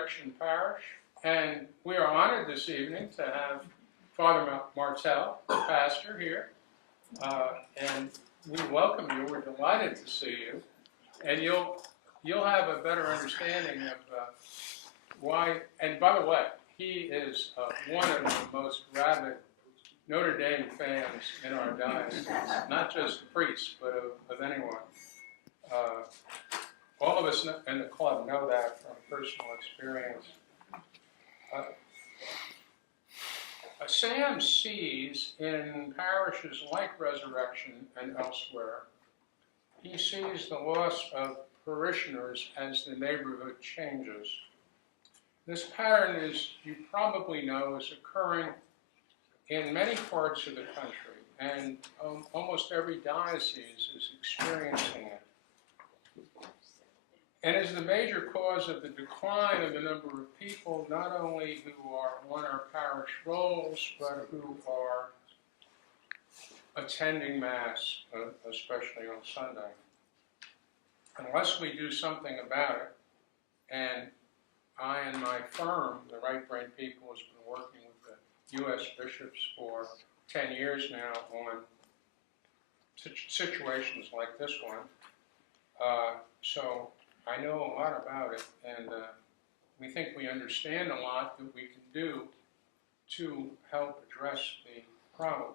Resurrection Parish, and we are honored this evening to have Father Martel, the pastor, here, and we welcome you. We're delighted to see you, and you'll have a better understanding of why. And by the way, he is one of the most rabid Notre Dame fans in our diocese, not just priests, but of anyone. All of us in the club know that from personal experience. Sam sees in parishes like Resurrection and elsewhere, he sees the loss of parishioners as the neighborhood changes. This pattern, as you probably know, is occurring in many parts of the country, and almost every diocese is experiencing it. And is the major cause of the decline of the number of people, not only who are on our parish rolls, but who are attending Mass, especially on Sunday. Unless we do something about it, and I and my firm, the Right Brain People, has been working with the U.S. bishops for 10 years now on situations like this one. So I know a lot about it, and we think we understand a lot that we can do to help address the problem.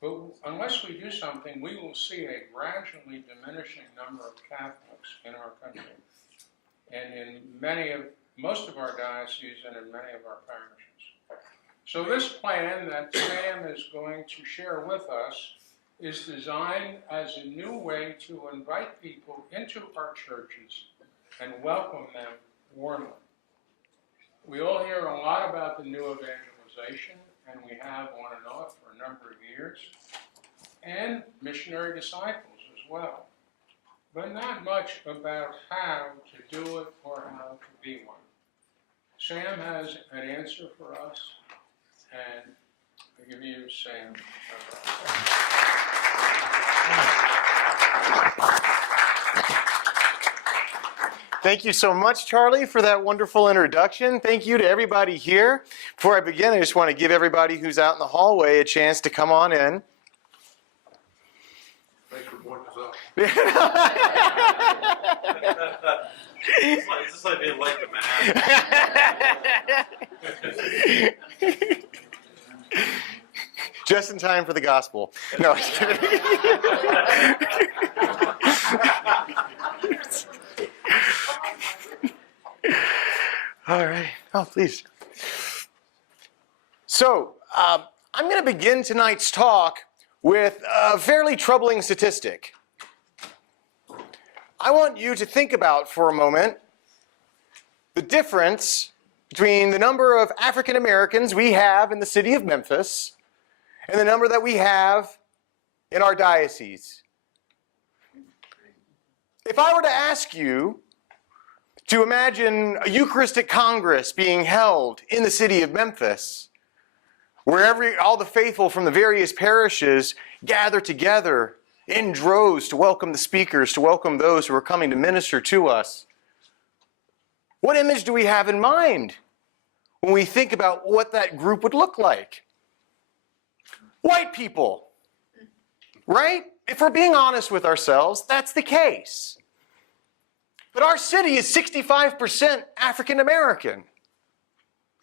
But unless we do something, we will see a gradually diminishing number of Catholics in our country, and in most of our dioceses and in many of our parishes. So this plan that Sam is going to share with us is designed as a new way to invite people into our churches and welcome them warmly. We all hear a lot about the new evangelization, and we have on and off for a number of years, and missionary disciples as well, but not much about how to do it or how to be one. Sam has an answer for us, and I give you Sam. Thank you so much, Charlie, for that wonderful introduction. Thank you to everybody here. Before I begin, I just want to give everybody who's out in the hallway a chance to come on in. Thanks for pointing us out. It's just like I didn't like the math. Just in time for the gospel. No, just kidding. All right. Oh, please. So, I'm going to begin tonight's talk with a fairly troubling statistic. I want you to think about for a moment the difference between the number of African Americans we have in the city of Memphis and the number that we have in our diocese. If I were to ask you to imagine a Eucharistic Congress being held in the city of Memphis, where all the faithful from the various parishes gather together in droves to welcome the speakers, to welcome those who are coming to minister to us, what image do we have in mind when we think about what that group would look like? White people, right? If we're being honest with ourselves, that's the case. But our city is 65% African American.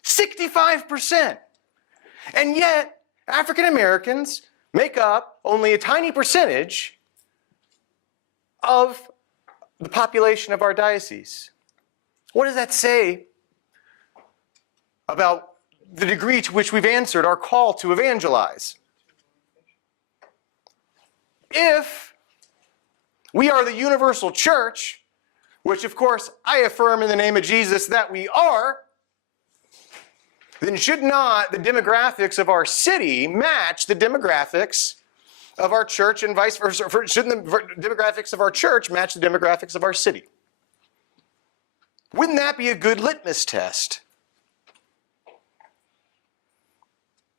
65%. And yet, African Americans make up only a tiny percentage of the population of our diocese. What does that say about the degree to which we've answered our call to evangelize? If we are the universal church, which of course I affirm in the name of Jesus that we are, then should not the demographics of our city match the demographics of our church and vice versa? Shouldn't the demographics of our church match the demographics of our city? Wouldn't that be a good litmus test?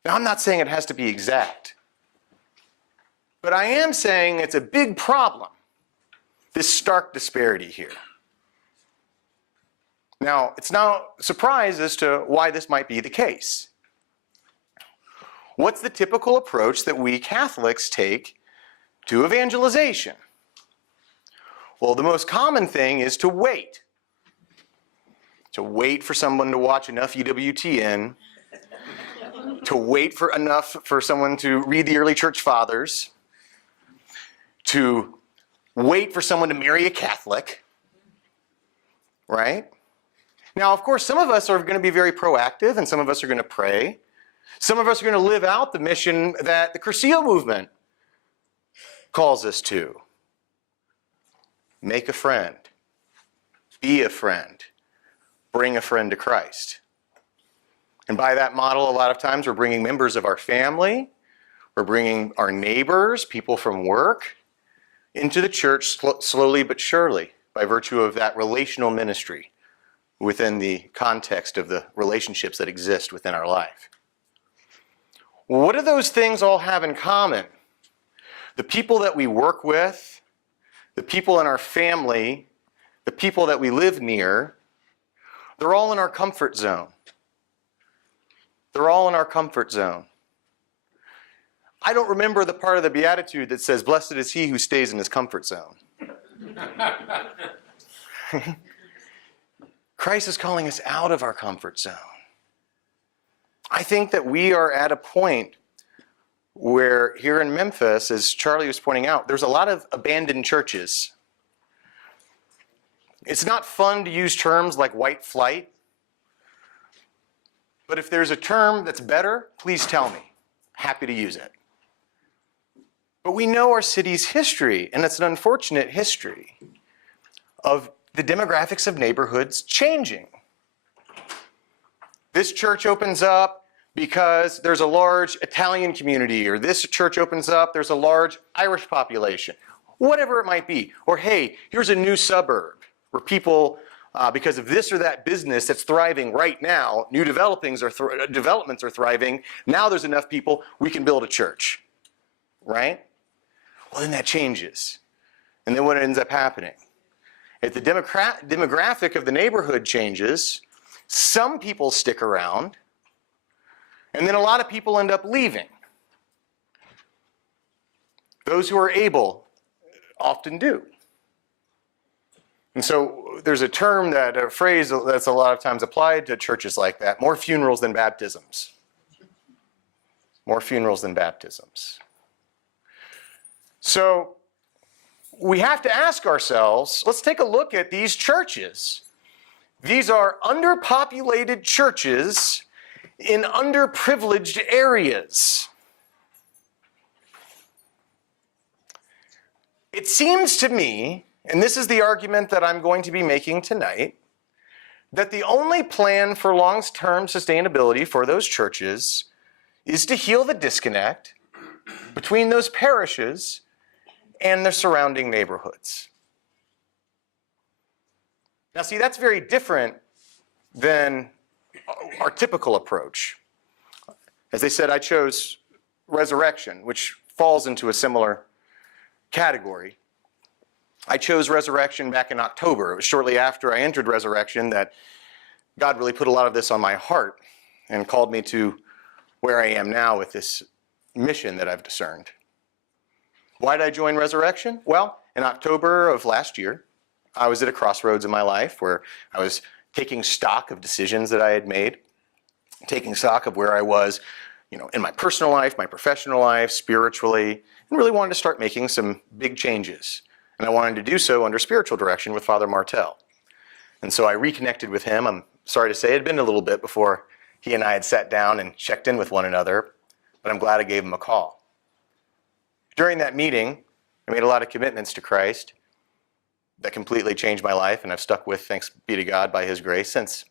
Now, I'm not saying it has to be exact, but I am saying it's a big problem, this stark disparity here. Now, it's no surprise as to why this might be the case. What's the typical approach that we Catholics take to evangelization? Well, the most common thing is to wait. To wait for someone to watch enough EWTN, to wait for enough for someone to read the early church fathers, to wait for someone to marry a Catholic, right? Now, of course, some of us are going to be very proactive and some of us are going to pray. Some of us are going to live out the mission that the Cursillo movement calls us to. Make a friend. Be a friend. Bring a friend to Christ. And by that model, a lot of times we're bringing members of our family, we're bringing our neighbors, people from work, into the church slowly but surely by virtue of that relational ministry within the context of the relationships that exist within our life. What do those things all have in common? The people that we work with, the people in our family, the people that we live near, they're all in our comfort zone. They're all in our comfort zone. I don't remember the part of the Beatitude that says, "Blessed is he who stays in his comfort zone." Christ is calling us out of our comfort zone. I think that we are at a point where here in Memphis, as Charlie was pointing out, there's a lot of abandoned churches. It's not fun to use terms like white flight, but if there's a term that's better, please tell me. Happy to use it. But we know our city's history, and it's an unfortunate history of the demographics of neighborhoods changing. This church opens up because there's a large Italian community, or this church opens up, there's a large Irish population, whatever it might be. Or hey, here's a new suburb where people, because of this or that business that's thriving right now, new developments are thriving, now there's enough people, we can build a church, right? Well, then that changes. And then what ends up happening? If the demographic of the neighborhood changes, some people stick around, and then a lot of people end up leaving. Those who are able often do. And so there's a phrase that's a lot of times applied to churches like that: more funerals than baptisms. More funerals than baptisms. So we have to ask ourselves, let's take a look at these churches. These are underpopulated churches in underprivileged areas. It seems to me, and this is the argument that I'm going to be making tonight, that the only plan for long-term sustainability for those churches is to heal the disconnect between those parishes and their surrounding neighborhoods. Now, see, that's very different than our typical approach. As I said, I chose resurrection, which falls into a similar category. I chose resurrection back in October. It was shortly after I entered resurrection that God really put a lot of this on my heart and called me to where I am now with this mission that I've discerned. Why did I join resurrection? Well, in October of last year, I was at a crossroads in my life where I was taking stock of decisions that I had made, taking stock of where I was, in my personal life, my professional life, spiritually, and really wanted to start making some big changes. And I wanted to do so under spiritual direction with Father Martel. And so I reconnected with him. I'm sorry to say it had been a little bit before he and I had sat down and checked in with one another, but I'm glad I gave him a call. During that meeting, I made a lot of commitments to Christ that completely changed my life, and I've stuck with, thanks be to God, by his grace since.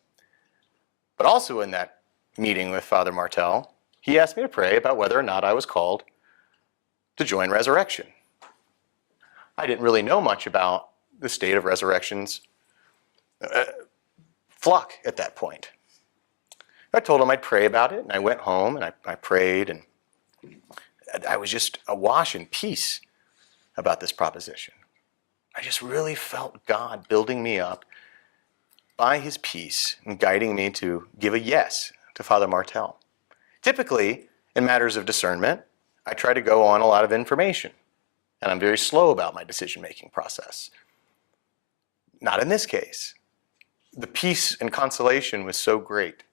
But also in that meeting with Father Martel, he asked me to pray about whether or not I was called to join Resurrection. I didn't really know much about the state of Resurrection's flock at that point. I told him I'd pray about it, and I went home and I prayed, and I was just awash in peace about this proposition. I just really felt God building me up by his peace in guiding me to give a yes to Father Martel. Typically, in matters of discernment, I try to go on a lot of information, and I'm very slow about my decision-making process. Not in this case. The peace and consolation was so great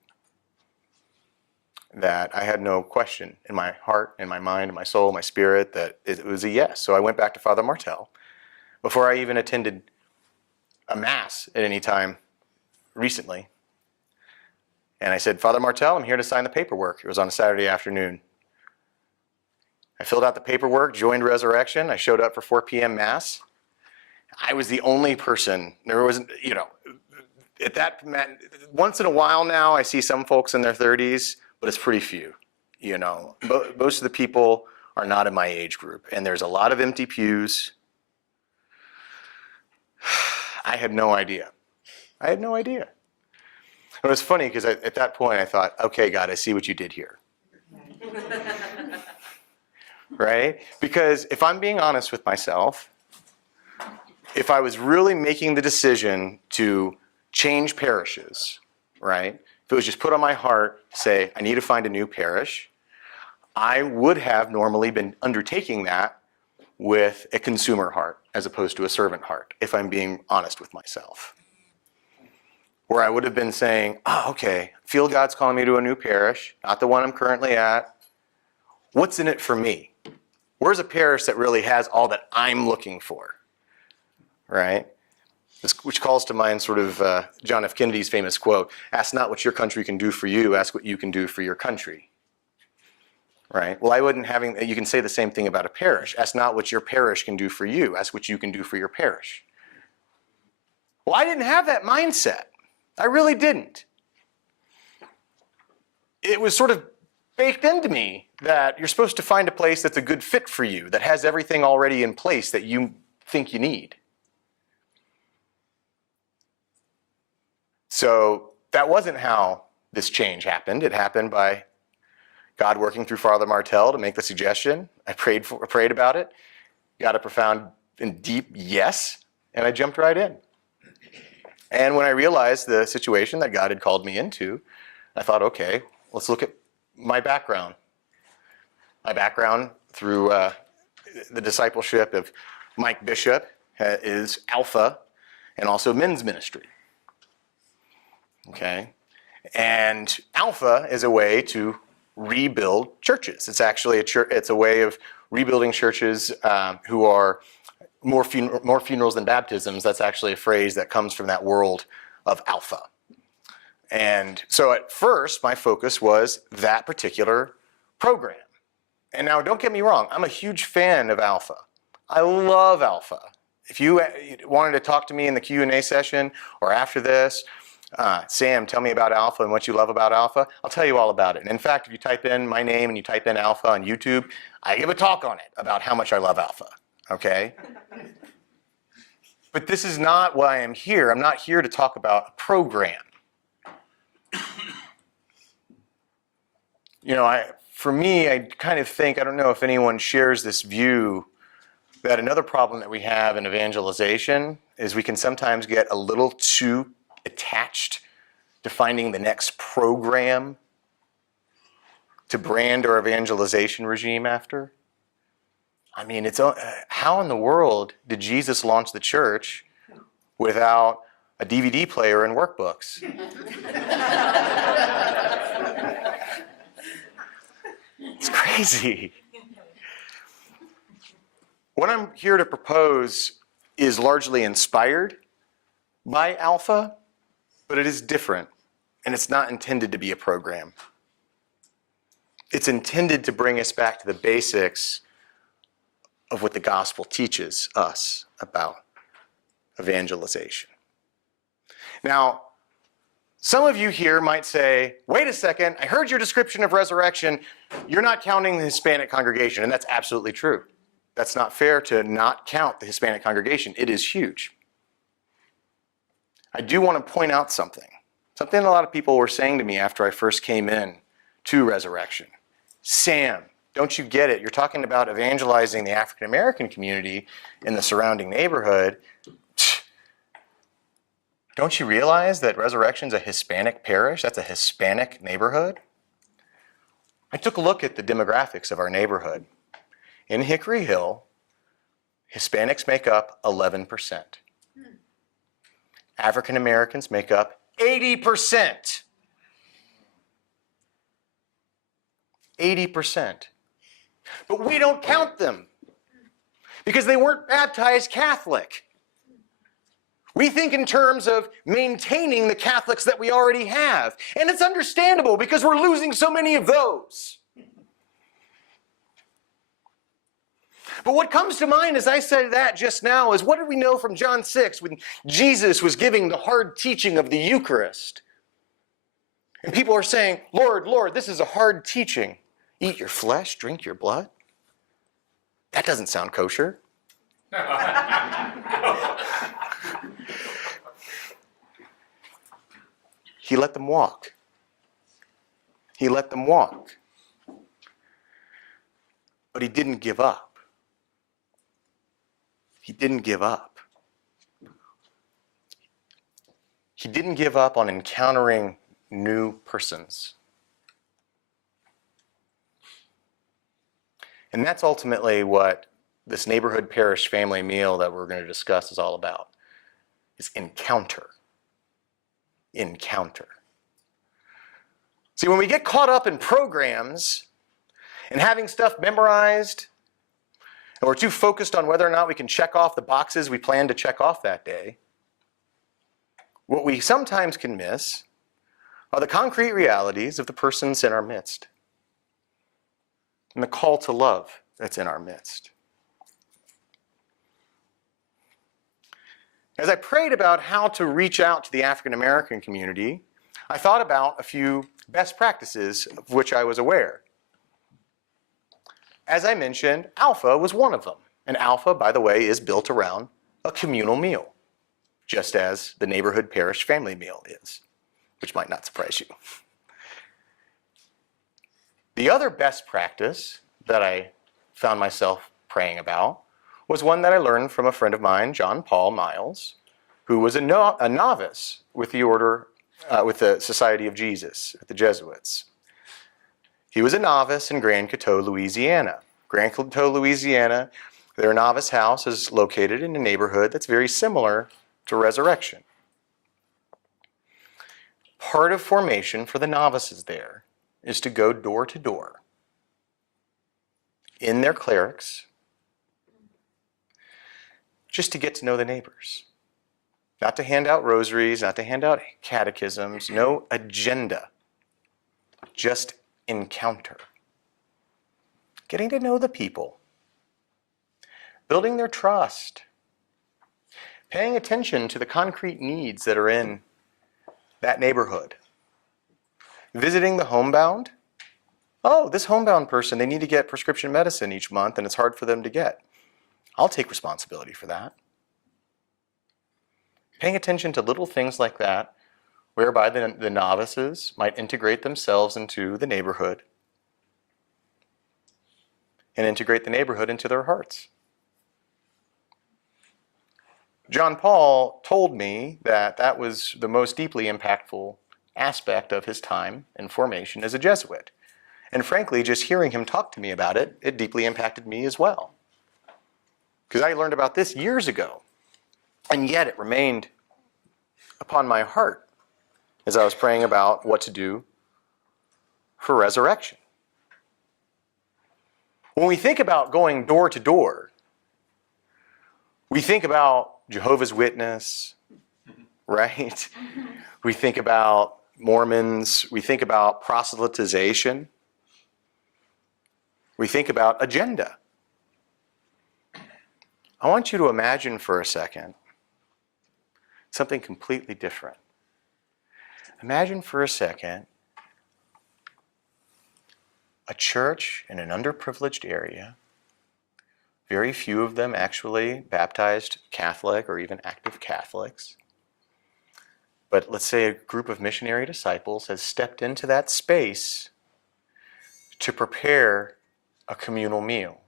that I had no question in my heart, in my mind, in my soul, my spirit, that it was a yes. So I went back to Father Martel before I even attended a Mass at any time recently. And I said, Father Martel, I'm here to sign the paperwork. It was on a Saturday afternoon. I filled out the paperwork, joined Resurrection. I showed up for 4 p.m. Mass. I was the only person. There wasn't, at that, once in a while now, I see some folks in their 30s, but it's pretty few. Most of the people are not in my age group, and there's a lot of empty pews. I had no idea. It was funny because at that point I thought, okay, God, I see what you did here. Right? Because if I'm being honest with myself, if I was really making the decision to change parishes, right? If it was just put on my heart, say, I need to find a new parish, I would have normally been undertaking that with a consumer heart as opposed to a servant heart, if I'm being honest with myself. Where I would have been saying, okay, feel God's calling me to a new parish, not the one I'm currently at. What's in it for me? Where's a parish that really has all that I'm looking for, right? Which calls to mind sort of John F. Kennedy's famous quote, ask not what your country can do for you, ask what you can do for your country, right? Well, you can say the same thing about a parish. Ask not what your parish can do for you, ask what you can do for your parish. Well, I didn't have that mindset. I really didn't. It was sort of baked into me that you're supposed to find a place that's a good fit for you, that has everything already in place that you think you need. So that wasn't how this change happened. It happened by God working through Father Martel to make the suggestion. I prayed about it, got a profound and deep yes, and I jumped right in. And when I realized the situation that God had called me into, I thought, okay, let's look at my background. My background through the discipleship of Mike Bishop is Alpha and also men's ministry. Okay? And Alpha is a way to rebuild churches. It's actually it's a way of rebuilding churches who are more funerals than baptisms. That's actually a phrase that comes from that world of Alpha. And so at first, my focus was that particular program. And now don't get me wrong, I'm a huge fan of Alpha. I love Alpha. If you wanted to talk to me in the Q&A session or after this, Sam, tell me about Alpha and what you love about Alpha, I'll tell you all about it. And in fact, if you type in my name and you type in Alpha on YouTube, I give a talk on it about how much I love Alpha, okay? But this is not why I'm here. I'm not here to talk about a program. For me, I kind of think, I don't know if anyone shares this view, that another problem that we have in evangelization is we can sometimes get a little too attached to finding the next program to brand our evangelization regime after. I mean, it's how in the world did Jesus launch the church without a DVD player and workbooks? It's crazy. What I'm here to propose is largely inspired by Alpha, but it is different, and it's not intended to be a program. It's intended to bring us back to the basics of what the gospel teaches us about evangelization. Now, some of you here might say, wait a second, I heard your description of resurrection. You're not counting the Hispanic congregation, and that's absolutely true. That's not fair to not count the Hispanic congregation. It is huge. I do want to point out something that a lot of people were saying to me after I first came in to Resurrection. Sam, don't you get it? You're talking about evangelizing the African American community in the surrounding neighborhood. Don't you realize that Resurrection's a Hispanic parish? That's a Hispanic neighborhood. I took a look at the demographics of our neighborhood. In Hickory Hill, Hispanics make up 11%. African Americans make up 80%. 80%. But we don't count them because they weren't baptized Catholic. We think in terms of maintaining the Catholics that we already have. And it's understandable because we're losing so many of those. But what comes to mind as I said that just now is, what did we know from John 6 when Jesus was giving the hard teaching of the Eucharist? And people are saying, Lord, Lord, this is a hard teaching. Eat your flesh, drink your blood? That doesn't sound kosher. He let them walk. He let them walk. But he didn't give up. He didn't give up. He didn't give up on encountering new persons. And that's ultimately what this neighborhood parish family meal that we're going to discuss is all about. Is encounter. Encounter. See, when we get caught up in programs and having stuff memorized, and we're too focused on whether or not we can check off the boxes we plan to check off that day, what we sometimes can miss are the concrete realities of the persons in our midst and the call to love that's in our midst. As I prayed about how to reach out to the African American community, I thought about a few best practices of which I was aware. As I mentioned, Alpha was one of them. And Alpha, by the way, is built around a communal meal, just as the neighborhood parish family meal is, which might not surprise you. The other best practice that I found myself praying about was one that I learned from a friend of mine, John Paul Miles, who was a novice with the order, with the Society of Jesus at the Jesuits. He was a novice in Grand Coteau, Louisiana. Grand Coteau, Louisiana, their novice house is located in a neighborhood that's very similar to Resurrection. Part of formation for the novices there is to go door to door in their clerics, just to get to know the neighbors. Not to hand out rosaries, not to hand out catechisms, no agenda, just encounter. Getting to know the people, building their trust, paying attention to the concrete needs that are in that neighborhood. Visiting the homebound. Oh, this homebound person, they need to get prescription medicine each month and it's hard for them to get. I'll take responsibility for that. Paying attention to little things like that, whereby the novices might integrate themselves into the neighborhood and integrate the neighborhood into their hearts. John Paul told me that that was the most deeply impactful aspect of his time in formation as a Jesuit. And frankly, just hearing him talk to me about it, it deeply impacted me as well. Because I learned about this years ago, and yet it remained upon my heart as I was praying about what to do for resurrection. When we think about going door to door, we think about Jehovah's Witness, right? We think about Mormons. We think about proselytization. We think about agenda. I want you to imagine for a second something completely different. Imagine for a second a church in an underprivileged area, very few of them actually baptized Catholic or even active Catholics. But let's say a group of missionary disciples has stepped into that space to prepare a communal meal.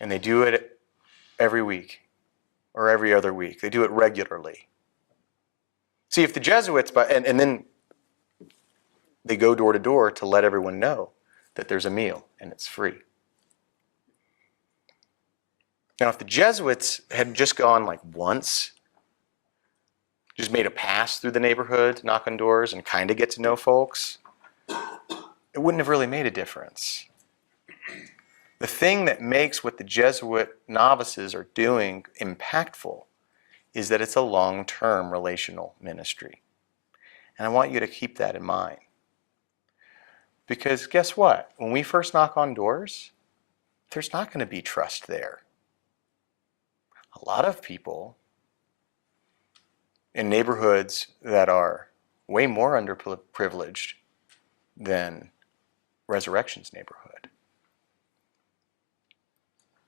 And they do it every week. or every other week. They do it regularly. See, if the Jesuits, and then they go door to door to let everyone know that there's a meal and it's free. Now, if the Jesuits had just gone like once, just made a pass through the neighborhood, knock on doors, and kind of get to know folks, it wouldn't have really made a difference. The thing that makes what the Jesuit novices are doing impactful is that it's a long-term relational ministry. And I want you to keep that in mind. Because guess what? When we first knock on doors, there's not going to be trust there. A lot of people in neighborhoods that are way more underprivileged than Resurrection's neighborhood,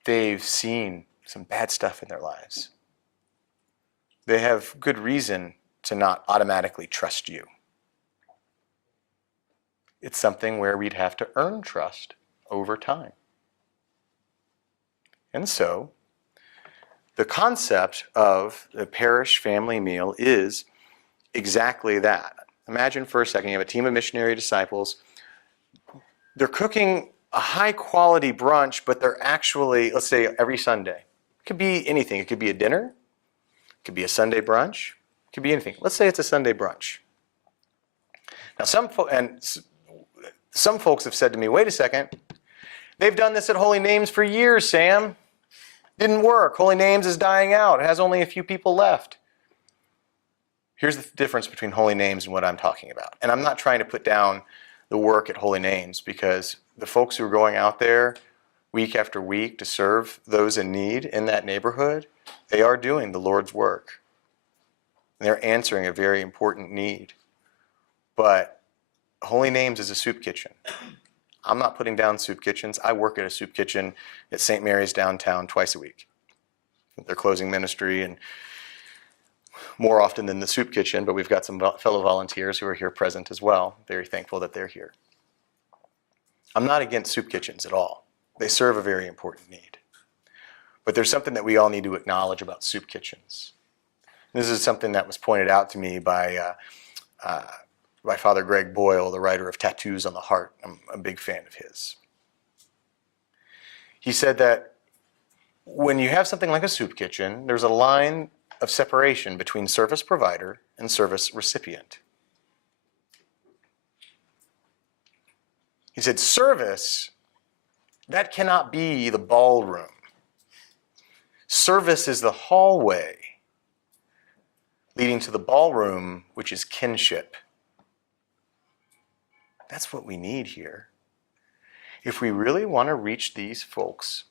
they've seen some bad stuff in their lives. They have good reason to not automatically trust you. It's something where we'd have to earn trust over time. And so, the concept of the parish family meal is exactly that. Imagine for a second you have a team of missionary disciples. They're cooking a high quality brunch, but they're actually, let's say every Sunday. It could be anything. It could be a dinner. It could be a Sunday brunch. It could be anything. Let's say it's a Sunday brunch. Now some folks have said to me, wait a second, they've done this at Holy Names for years, Sam. Didn't work. Holy Names is dying out. It has only a few people left. Here's the difference between Holy Names and what I'm talking about. And I'm not trying to put down the work at Holy Names, because the folks who are going out there week after week to serve those in need in that neighborhood, they are doing the Lord's work. And they're answering a very important need. But Holy Names is a soup kitchen. I'm not putting down soup kitchens. I work at a soup kitchen at St. Mary's downtown twice a week. They're closing ministry, and more often than the soup kitchen, but we've got some fellow volunteers who are here present as well. Very thankful that they're here. I'm not against soup kitchens at all. They serve a very important need. But there's something that we all need to acknowledge about soup kitchens. This is something that was pointed out to me by Father Greg Boyle, the writer of Tattoos on the Heart. I'm a big fan of his. He said that when you have something like a soup kitchen, there's a line of separation between service provider and service recipient. He said, service, that cannot be the ballroom. Service is the hallway leading to the ballroom, which is kinship. That's what we need here. If we really want to reach these folks,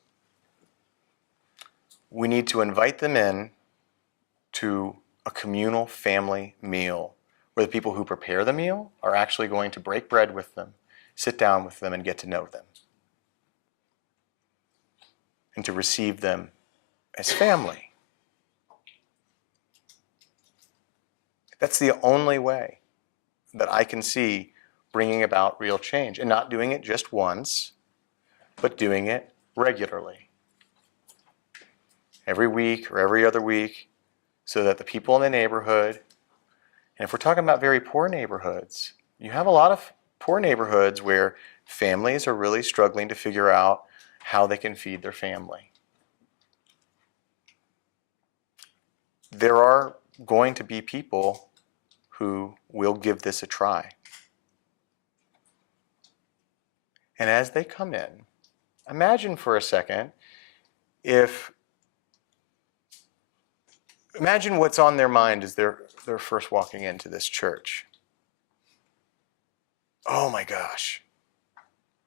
we need to invite them in to a communal family meal where the people who prepare the meal are actually going to break bread with them, sit down with them, and get to know them. And to receive them as family. That's the only way that I can see bringing about real change, and not doing it just once, but doing it regularly. Every week or every other week, so that the people in the neighborhood, and if we're talking about very poor neighborhoods, you have a lot of poor neighborhoods where families are really struggling to figure out how they can feed their family. There are going to be people who will give this a try. And as they come in, imagine for a second imagine what's on their mind as they're first walking into this church. Oh my gosh,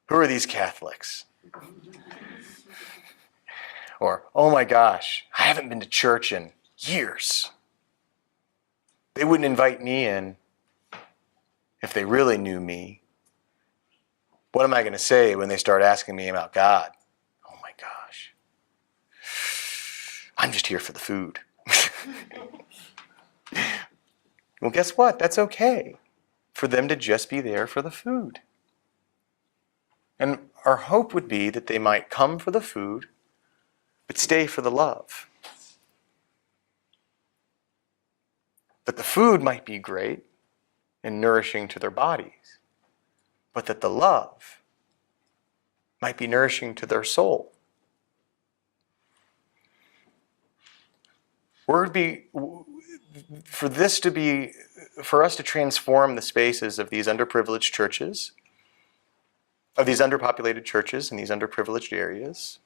who are these Catholics? Or, oh my gosh, I haven't been to church in years. They wouldn't invite me in if they really knew me. What am I going to say when they start asking me about God? Oh my gosh. I'm just here for the food. Well, guess what? That's okay for them to just be there for the food. And our hope would be that they might come for the food, but stay for the love. that the food might be great and nourishing to their bodies, but that the love might be nourishing to their soul. For us to transform the spaces of these underprivileged churches, of these underpopulated churches in these underprivileged areas,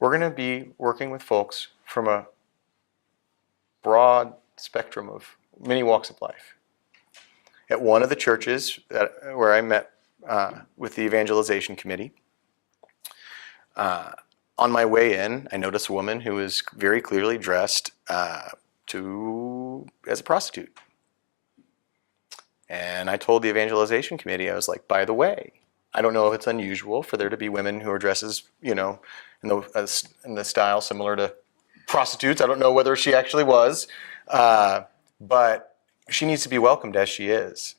we're going to be working with folks from a broad spectrum of many walks of life. At one of the churches where I met with the evangelization committee, on my way in, I noticed a woman who was very clearly dressed as a prostitute. And I told the evangelization committee, I was like, by the way, I don't know if it's unusual for there to be women who are dressed as, in the style similar to prostitutes. I don't know whether she actually was, but she needs to be welcomed as she is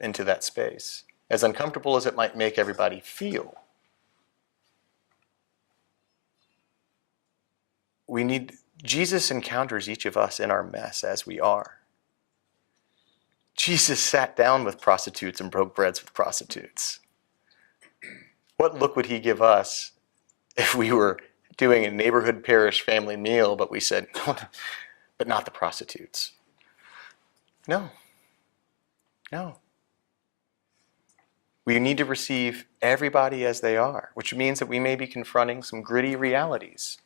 into that space, as uncomfortable as it might make everybody feel. Jesus encounters each of us in our mess as we are. Jesus sat down with prostitutes and broke breads with prostitutes. What look would he give us if we were doing a neighborhood parish family meal, but we said, no, but not the prostitutes? No. We need to receive everybody as they are, which means that we may be confronting some gritty realities.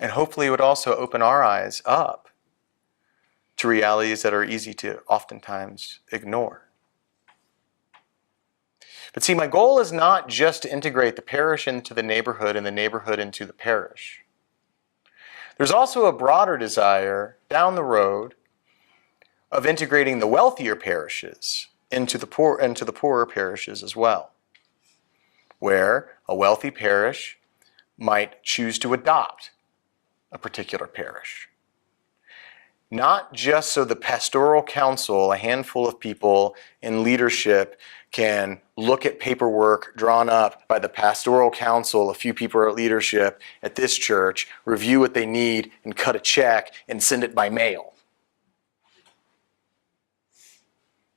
And hopefully it would also open our eyes up to realities that are easy to oftentimes ignore. But see, my goal is not just to integrate the parish into the neighborhood and the neighborhood into the parish. There's also a broader desire down the road of integrating the wealthier parishes into the poorer parishes as well, where a wealthy parish might choose to adopt a particular parish. Not just so the pastoral council, a handful of people in leadership, can look at paperwork drawn up by the pastoral council, a few people at leadership at this church, review what they need and cut a check and send it by mail.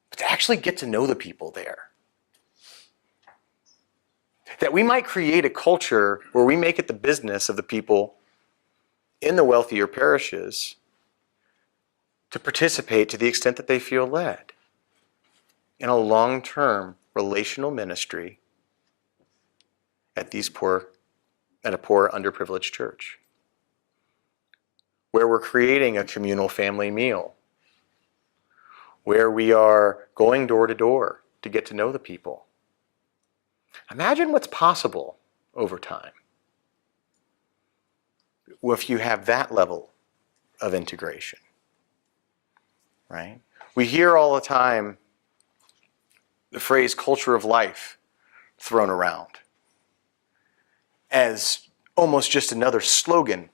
But to actually get to know the people there. That we might create a culture where we make it the business of the people in the wealthier parishes to participate to the extent that they feel led in a long-term relational ministry at a poor, underprivileged church, where we're creating a communal family meal, where we are going door to door to get to know the people. Imagine what's possible over time if you have that level of integration, right? We hear all the time the phrase culture of life thrown around as almost just another slogan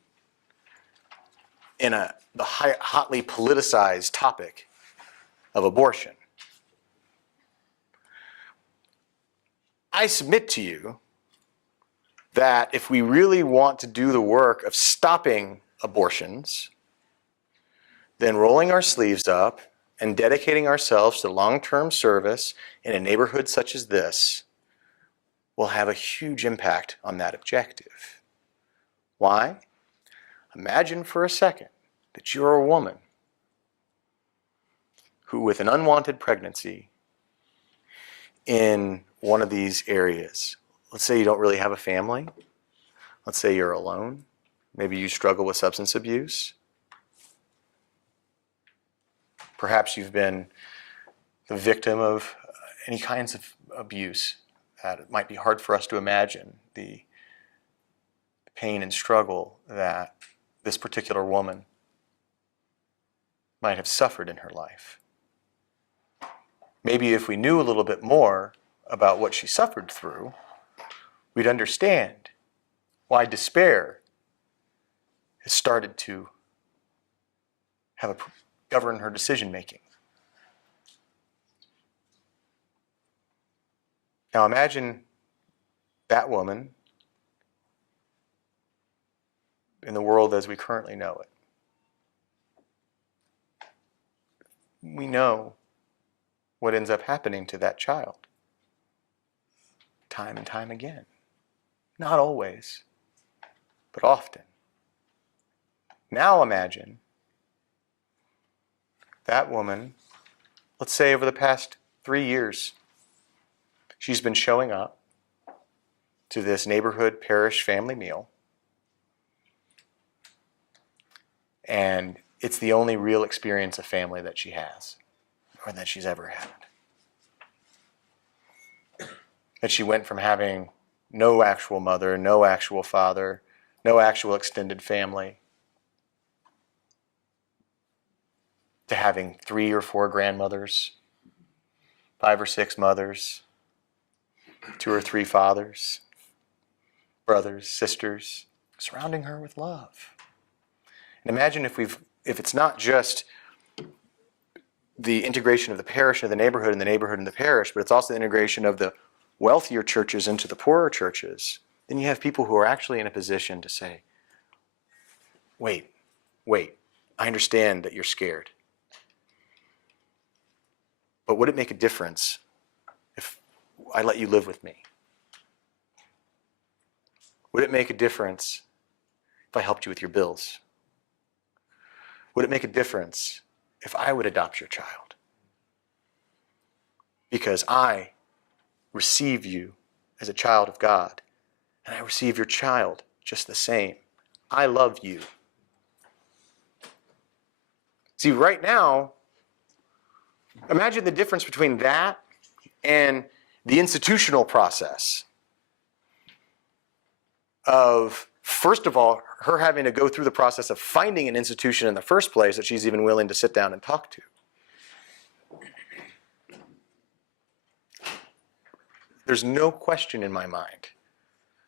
in the hotly politicized topic of abortion. I submit to you that if we really want to do the work of stopping abortions, then rolling our sleeves up and dedicating ourselves to long-term service in a neighborhood such as this will have a huge impact on that objective. Why? Imagine for a second that you're a woman who, with an unwanted pregnancy in one of these areas, let's say you don't really have a family, let's say you're alone, maybe you struggle with substance abuse, perhaps you've been the victim of any kinds of abuse that it might be hard for us to imagine the pain and struggle that this particular woman might have suffered in her life. Maybe if we knew a little bit more about what she suffered through, we'd understand why despair has started to govern her decision making. Now imagine that woman in the world as we currently know it. we know what ends up happening to that child. Time and time again. Not always, but often. Now imagine that woman, let's say over the past 3 years, she's been showing up to this neighborhood parish family meal, and it's the only real experience of family that she has, or that she's ever had. That she went from having no actual mother, no actual father, no actual extended family, to having 3 or 4 grandmothers, 5 or 6 mothers, 2 or 3 fathers, brothers, sisters, surrounding her with love. And imagine if it's not just the integration of the parish and the neighborhood and the neighborhood and the parish, but it's also the integration of the wealthier churches into the poorer churches. Then you have people who are actually in a position to say, wait, I understand that you're scared. But would it make a difference if I let you live with me? Would it make a difference if I helped you with your bills? Would it make a difference if I would adopt your child? Because I receive you as a child of God, and I receive your child just the same. I love you. See, right now, imagine the difference between that and the institutional process of, first of all, her having to go through the process of finding an institution in the first place that she's even willing to sit down and talk to. There's no question in my mind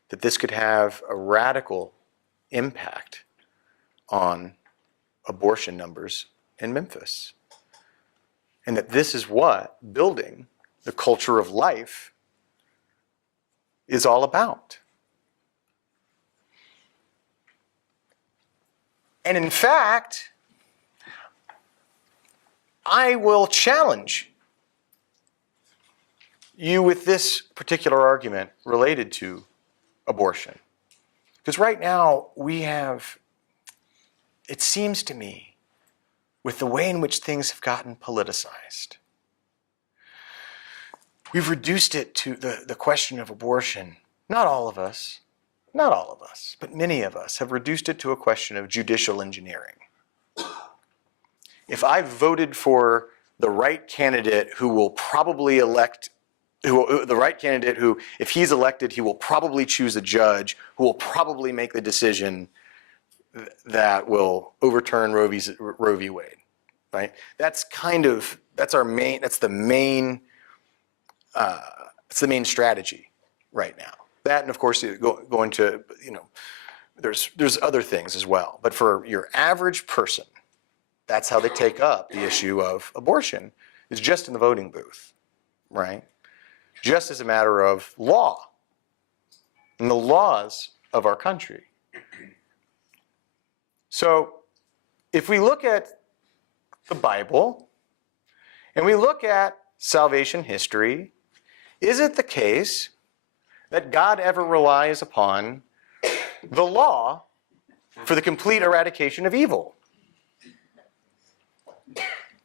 that this could have a radical impact on abortion numbers in Memphis. And that this is what building the culture of life is all about. And in fact, I will challenge you with this particular argument related to abortion. Because right now we have, it seems to me, with the way in which things have gotten politicized, we've reduced it to the question of abortion. Not all of us, but many of us have reduced it to a question of judicial engineering. If I voted for the right candidate who will probably elect, the right candidate who, if he's elected, he will probably choose a judge who will probably make the decision that will overturn Roe v. Wade, right? That's the main strategy right now. That, and of course, going to, there's other things as well. But for your average person, that's how they take up the issue of abortion, is just in the voting booth, right? Just as a matter of law and the laws of our country. So if we look at the Bible and we look at salvation history, is it the case that God ever relies upon the law for the complete eradication of evil?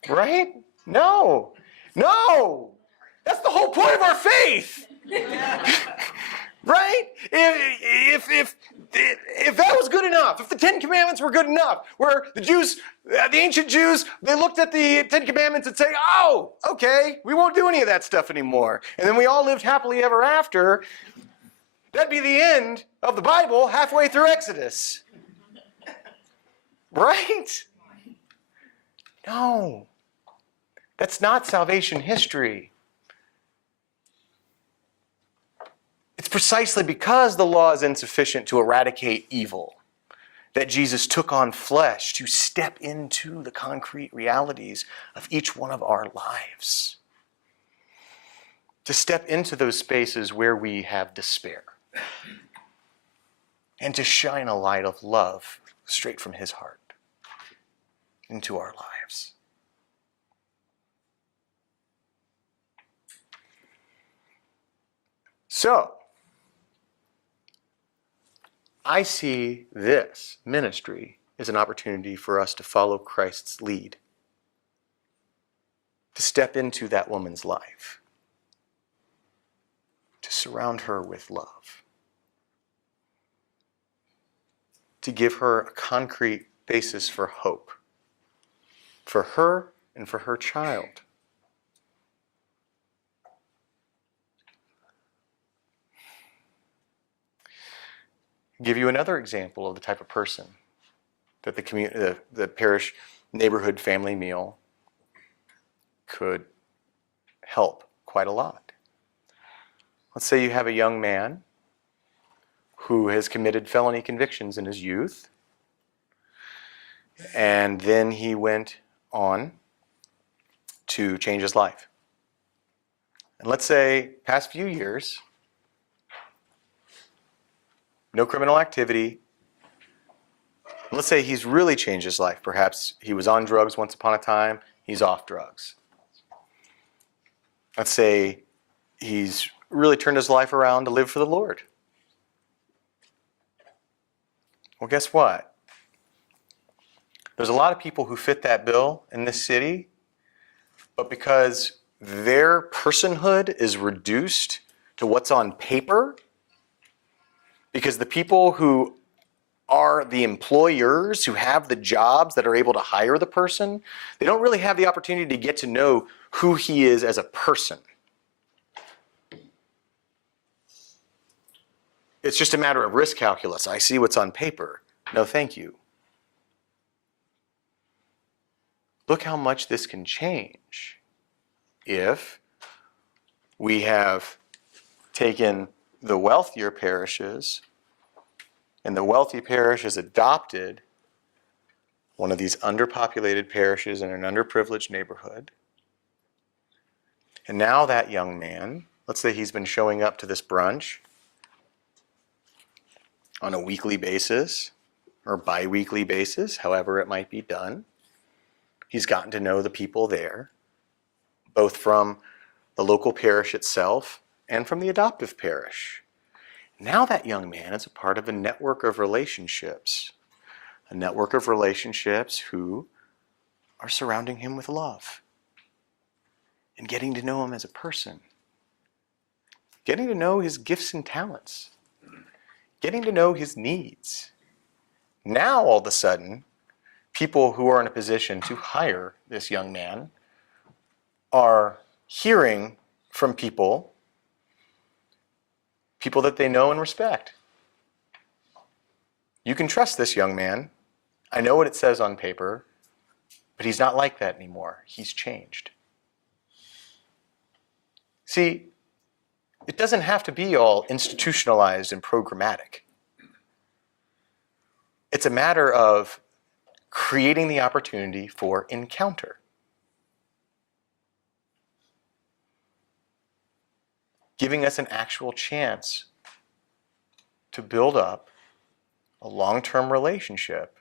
Right? No. That's the whole point of our faith. Right? If that was good enough, if the 10 Commandments were good enough, where the Jews, the ancient Jews, they looked at the 10 Commandments and say, oh, okay, we won't do any of that stuff anymore. And then we all lived happily ever after. That'd be the end of the Bible halfway through Exodus. Right? No. That's not salvation history. It's precisely because the law is insufficient to eradicate evil that Jesus took on flesh to step into the concrete realities of each one of our lives. To step into those spaces where we have despair. And to shine a light of love straight from his heart into our lives. So, I see this ministry as an opportunity for us to follow Christ's lead, to step into that woman's life, to surround her with love, to give her a concrete basis for hope, for her and for her child. Give you another example of the type of person that the parish neighborhood family meal could help quite a lot. Let's say you have a young man who has committed felony convictions in his youth, and then he went on to change his life. And let's say past few years, no criminal activity. Let's say he's really changed his life. Perhaps he was on drugs once upon a time, he's off drugs. Let's say he's really turned his life around to live for the Lord. Well, guess what? There's a lot of people who fit that bill in this city, but because their personhood is reduced to what's on paper, because the people who are the employers, who have the jobs that are able to hire the person, they don't really have the opportunity to get to know who he is as a person. It's just a matter of risk calculus. I see what's on paper. No, thank you. Look how much this can change if we have taken the wealthier parishes, and the wealthy parish has adopted one of these underpopulated parishes in an underprivileged neighborhood. And now that young man, let's say he's been showing up to this brunch on a weekly basis or bi-weekly basis, however it might be done. He's gotten to know the people there, both from the local parish itself and from the adoptive parish. Now that young man is a part of a network of relationships who are surrounding him with love and getting to know him as a person, getting to know his gifts and talents, getting to know his needs. Now, all of a sudden, people who are in a position to hire this young man are hearing from people that they know and respect. You can trust this young man. I know what it says on paper, but he's not like that anymore. He's changed. See, it doesn't have to be all institutionalized and programmatic. It's a matter of creating the opportunity for encounter. Giving us an actual chance to build up a long-term relationship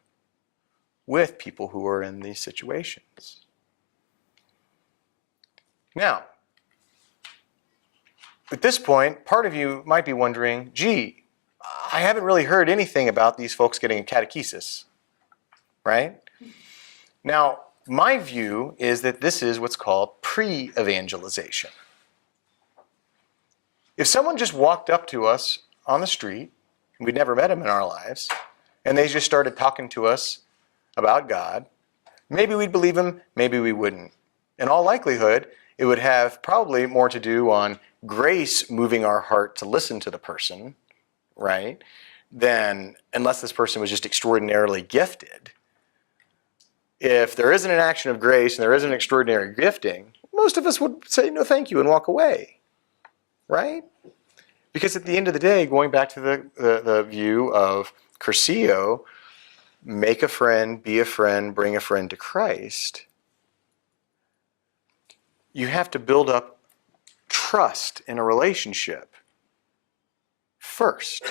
with people who are in these situations. Now, at this point, part of you might be wondering, gee, I haven't really heard anything about these folks getting a catechesis, right? Now, my view is that this is what's called pre-evanglezation. If someone just walked up to us on the street, we'd never met him in our lives, and they just started talking to us about God, maybe we'd believe him, maybe we wouldn't. In all likelihood, it would have probably more to do on grace moving our heart to listen to the person, right? Than unless this person was just extraordinarily gifted. If there isn't an action of grace and there isn't extraordinary gifting, most of us would say no thank you and walk away. Right? Because at the end of the day, going back to the view of Curcio, make a friend, be a friend, bring a friend to Christ, you have to build up trust in a relationship first.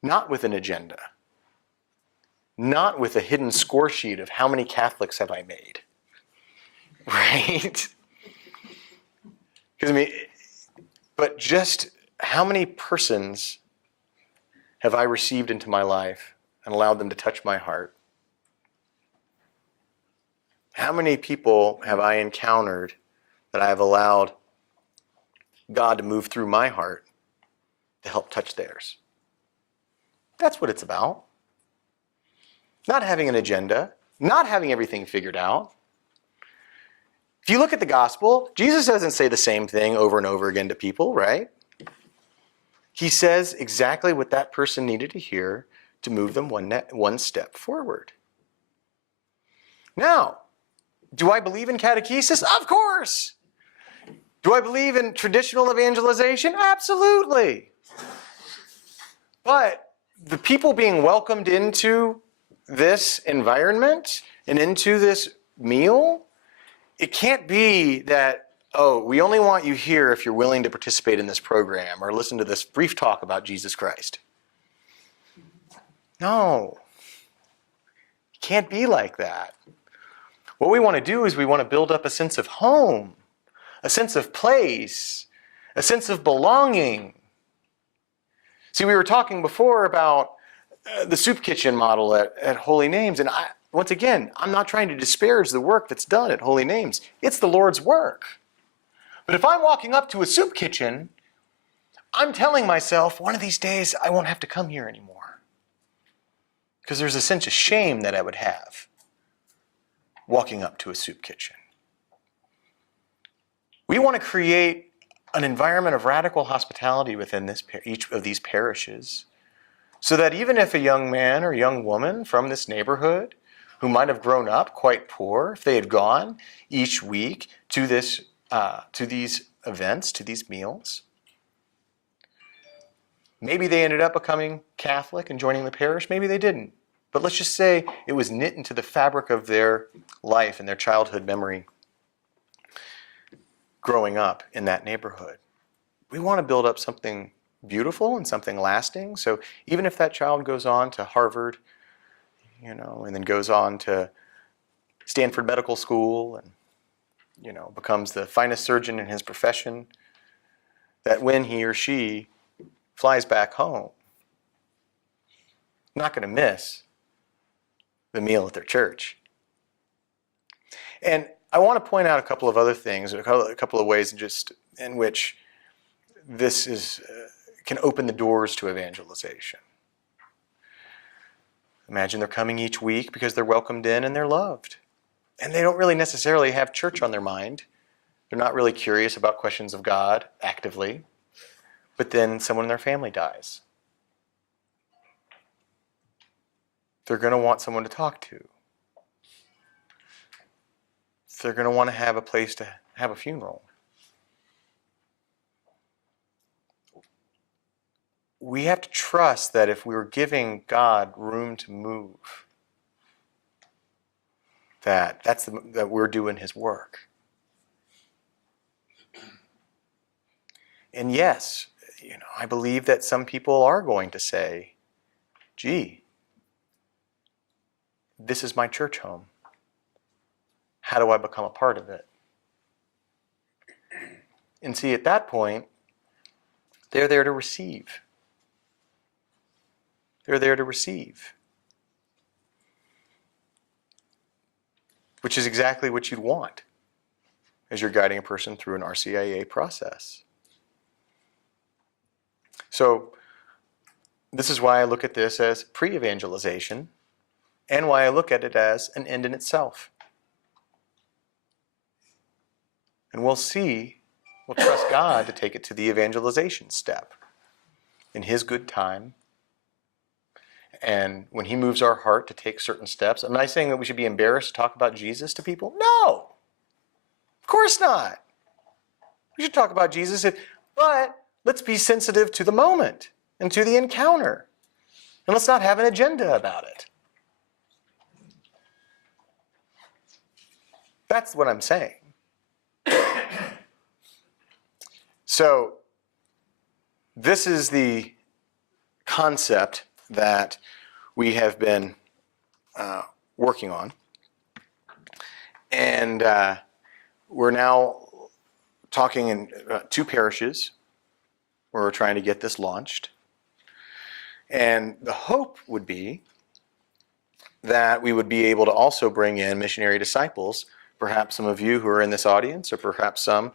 Not with an agenda. Not with a hidden score sheet of how many Catholics have I made. Right? Because but just how many persons have I received into my life and allowed them to touch my heart? How many people have I encountered that I have allowed God to move through my heart to help touch theirs? That's what it's about. Not having an agenda, not having everything figured out. If you look at the gospel, Jesus doesn't say the same thing over and over again to people, right? He says exactly what that person needed to hear to move them one step forward. Now, do I believe in catechesis? Of course. Do I believe in traditional evangelization? Absolutely. But the people being welcomed into this environment and into this meal, it can't be that, oh, we only want you here if you're willing to participate in this program or listen to this brief talk about Jesus Christ. No. It can't be like that. What we want to do is we want to build up a sense of home, a sense of place, a sense of belonging. See, we were talking before about the soup kitchen model at Holy Names, and once again, I'm not trying to disparage the work that's done at Holy Names. It's the Lord's work. But if I'm walking up to a soup kitchen, I'm telling myself, one of these days I won't have to come here anymore. Because there's a sense of shame that I would have walking up to a soup kitchen. We want to create an environment of radical hospitality within each of these parishes, so that even if a young man or young woman from this neighborhood who might have grown up quite poor, if they had gone each week to these events, to these meals, maybe they ended up becoming Catholic and joining the parish, maybe they didn't. But let's just say it was knit into the fabric of their life and their childhood memory growing up in that neighborhood. We want to build up something beautiful and something lasting. So even if that child goes on to Harvard, and then goes on to Stanford Medical School and, becomes the finest surgeon in his profession, that when he or she flies back home, not going to miss the meal at their church. And I want to point out a couple of other things, a couple of ways in which this can open the doors to evangelization. Imagine they're coming each week because they're welcomed in and they're loved. And they don't really necessarily have church on their mind. They're not really curious about questions of God actively. But then someone in their family dies. They're going to want someone to talk to. They're going to want to have a place to have a funeral. We have to trust that if we're giving God room to move, that we're doing His work. And yes, I believe that some people are going to say, gee, this is my church home. How do I become a part of it? And see, at that point, they're there to receive. They're there to receive. Which is exactly what you'd want as you're guiding a person through an RCIA process. So, this is why I look at this as pre-evangelization, and why I look at it as an end in itself. And we'll trust God to take it to the evangelization step in His good time. And when He moves our heart to take certain steps, am I saying that we should be embarrassed to talk about Jesus to people? No! Of course not! We should talk about Jesus, but let's be sensitive to the moment and to the encounter. And let's not have an agenda about it. That's what I'm saying. So, this is the concept that we have been working on. And we're now talking in 2 parishes where we're trying to get this launched. And the hope would be that we would be able to also bring in missionary disciples, perhaps some of you who are in this audience, or perhaps some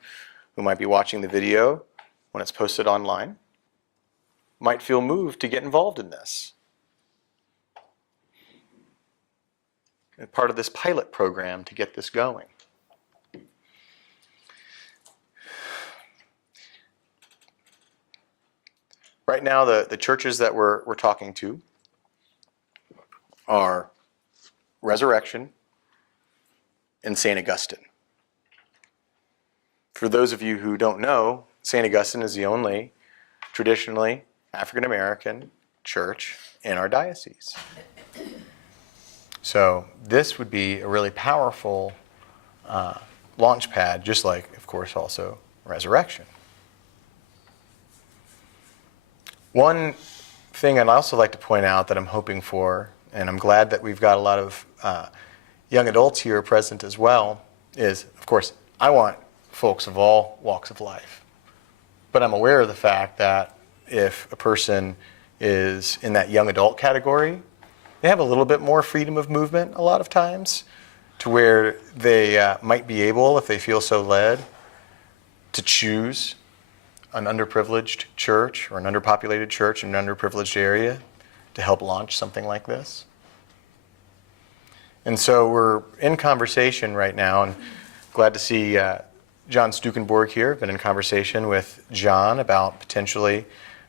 who might be watching the video when it's posted online, might feel moved to get involved in this. And part of this pilot program to get this going. Right now, the churches that we're talking to are Resurrection and St. Augustine. For those of you who don't know, St. Augustine is the only traditionally African American church in our diocese. So this would be a really powerful launch pad, just like, of course, also Resurrection. One thing I'd also like to point out that I'm hoping for, and I'm glad that we've got a lot of young adults here present as well, is, of course, I want folks of all walks of life. But I'm aware of the fact that if a person is in that young adult category, they have a little bit more freedom of movement a lot of times, to where they might be able, if they feel so led, to choose an underprivileged church or an underpopulated church in an underprivileged area to help launch something like this. And so we're in conversation right now, and glad to see John Stukenborg here. I've been in conversation with John about potentially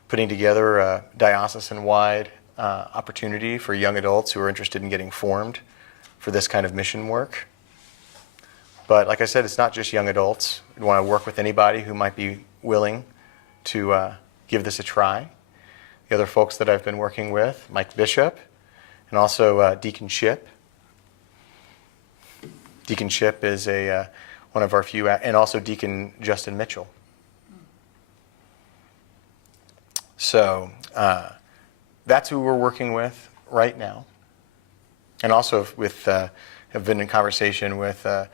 putting together a diocesan-wide opportunity for young adults who are interested in getting formed for this kind of mission work. But like I said, it's not just young adults. We want to work with anybody who might be willing to give this a try. The other folks that I've been working with, Mike Bishop, and also Deacon Ship. Deacon Ship is one of our few, and also Deacon Justin Mitchell. So that's who we're working with right now. And also with have been in conversation with a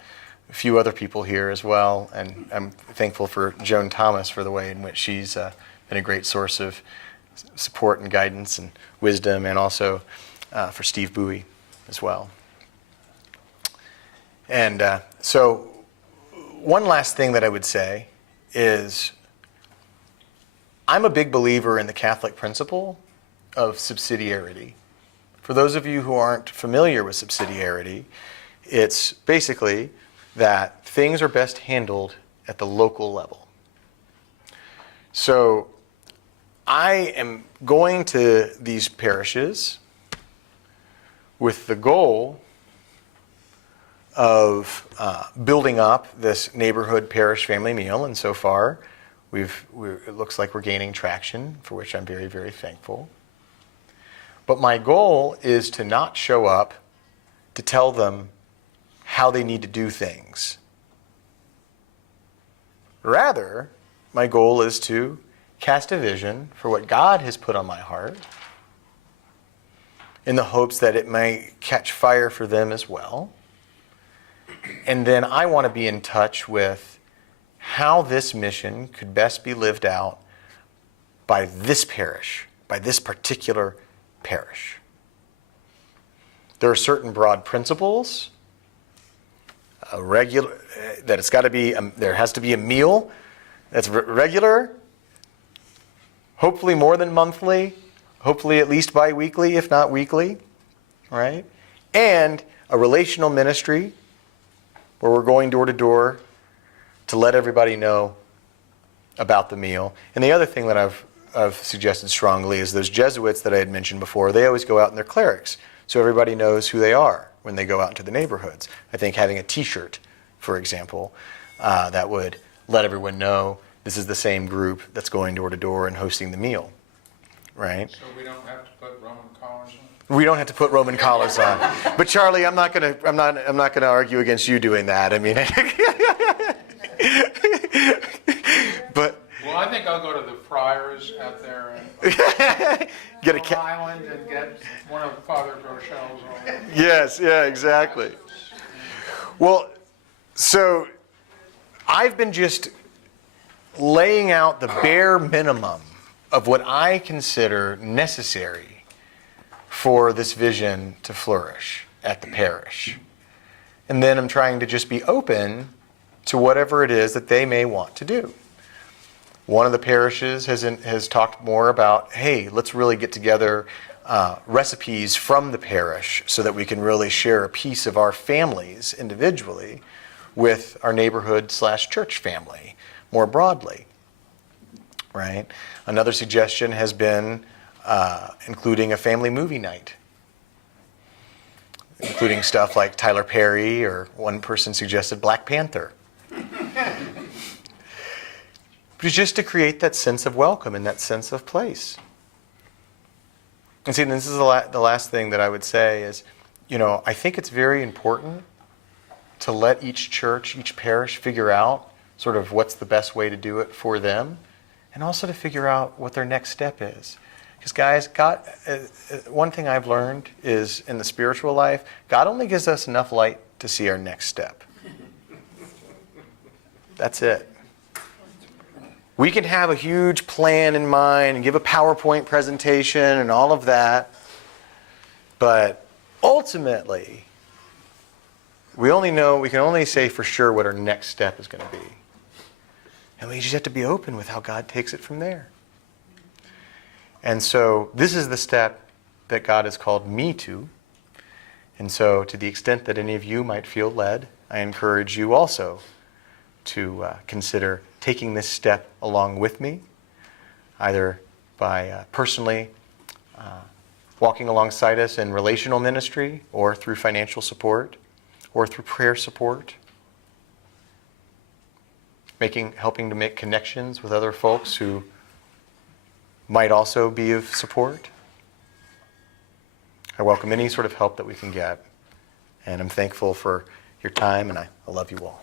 few other people here as well, and I'm thankful for Joan Thomas for the way in which she's been a great source of support and guidance and wisdom, and also for Steve Bowie as well. And so one last thing that I would say is I'm a big believer in the Catholic principle of subsidiarity. For those of you who aren't familiar with subsidiarity, it's basically that things are best handled at the local level. So I am going to these parishes with the goal of building up this neighborhood parish family meal, and so far it looks like we're gaining traction, for which I'm very, very thankful. But my goal is to not show up to tell them how they need to do things. Rather, my goal is to cast a vision for what God has put on my heart, in the hopes that it may catch fire for them as well. And then I want to be in touch with how this mission could best be lived out by this parish, by this particular parish. There are certain broad principles, that it's got to be, there has to be a meal that's regular, hopefully more than monthly, hopefully at least bi-weekly, if not weekly, right? And a relational ministry where we're going door to door to let everybody know about the meal. And the other thing that I've suggested strongly is those Jesuits that I had mentioned before, they always go out in their clerics, so everybody knows who they are when they go out into the neighborhoods. I think having a T-shirt, for example, that would let everyone know this is the same group that's going door to door and hosting the meal, right? So we don't have to put Roman collars on? We don't have to put Roman collars on. But Charlie, I'm not gonna argue against you doing that. I mean, but. Well, I think I'll go to the friars out there and Get Long Island and get one of Father Rochelle's on. Yes, yeah, exactly. Well, so I've been just laying out the bare minimum of what I consider necessary for this vision to flourish at the parish. And then I'm trying to just be open to whatever it is that they may want to do. One of the parishes has talked more about, hey, let's really get together recipes from the parish so that we can really share a piece of our families individually with our neighborhood/church family more broadly, right? Another suggestion has been including a family movie night, including stuff like Tyler Perry, or one person suggested Black Panther. But it's just to create that sense of welcome and that sense of place. And see, this is the last thing that I would say is, I think it's very important to let each church, each parish figure out sort of what's the best way to do it for them, and also to figure out what their next step is. Because guys, God, one thing I've learned is in the spiritual life, God only gives us enough light to see our next step. That's it. We can have a huge plan in mind and give a PowerPoint presentation and all of that, but ultimately, we can only say for sure what our next step is going to be. And we just have to be open with how God takes it from there. And so this is the step that God has called me to. And so to the extent that any of you might feel led, I encourage you also to consider taking this step along with me, either by personally walking alongside us in relational ministry, or through financial support, or through prayer support, helping to make connections with other folks who might also be of support. I welcome any sort of help that we can get, and I'm thankful for your time, and I love you all.